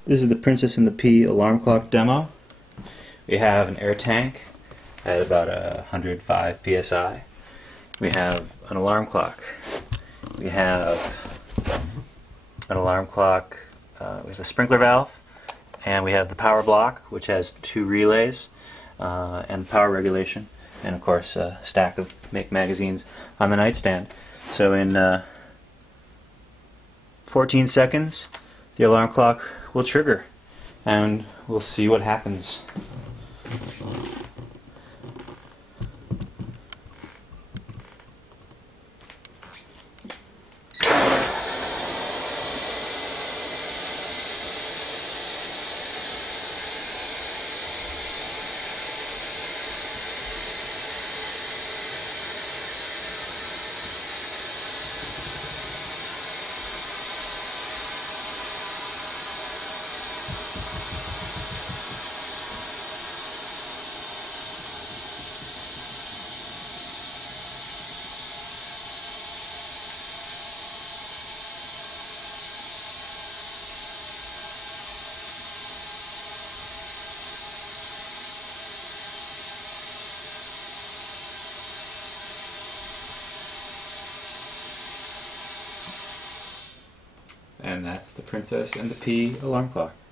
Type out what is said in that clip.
This is the Princess and the Pea alarm clock demo. We have an air tank at about 105 psi. We have an alarm clock. We have an alarm clock with a sprinkler valve, and we have the power block, which has 2 relays and power regulation, and of course a stack of Make magazines on the nightstand. So in 14 seconds the alarm clock will trigger, and we'll see what happens. And that's the Princess and the Pea alarm clock.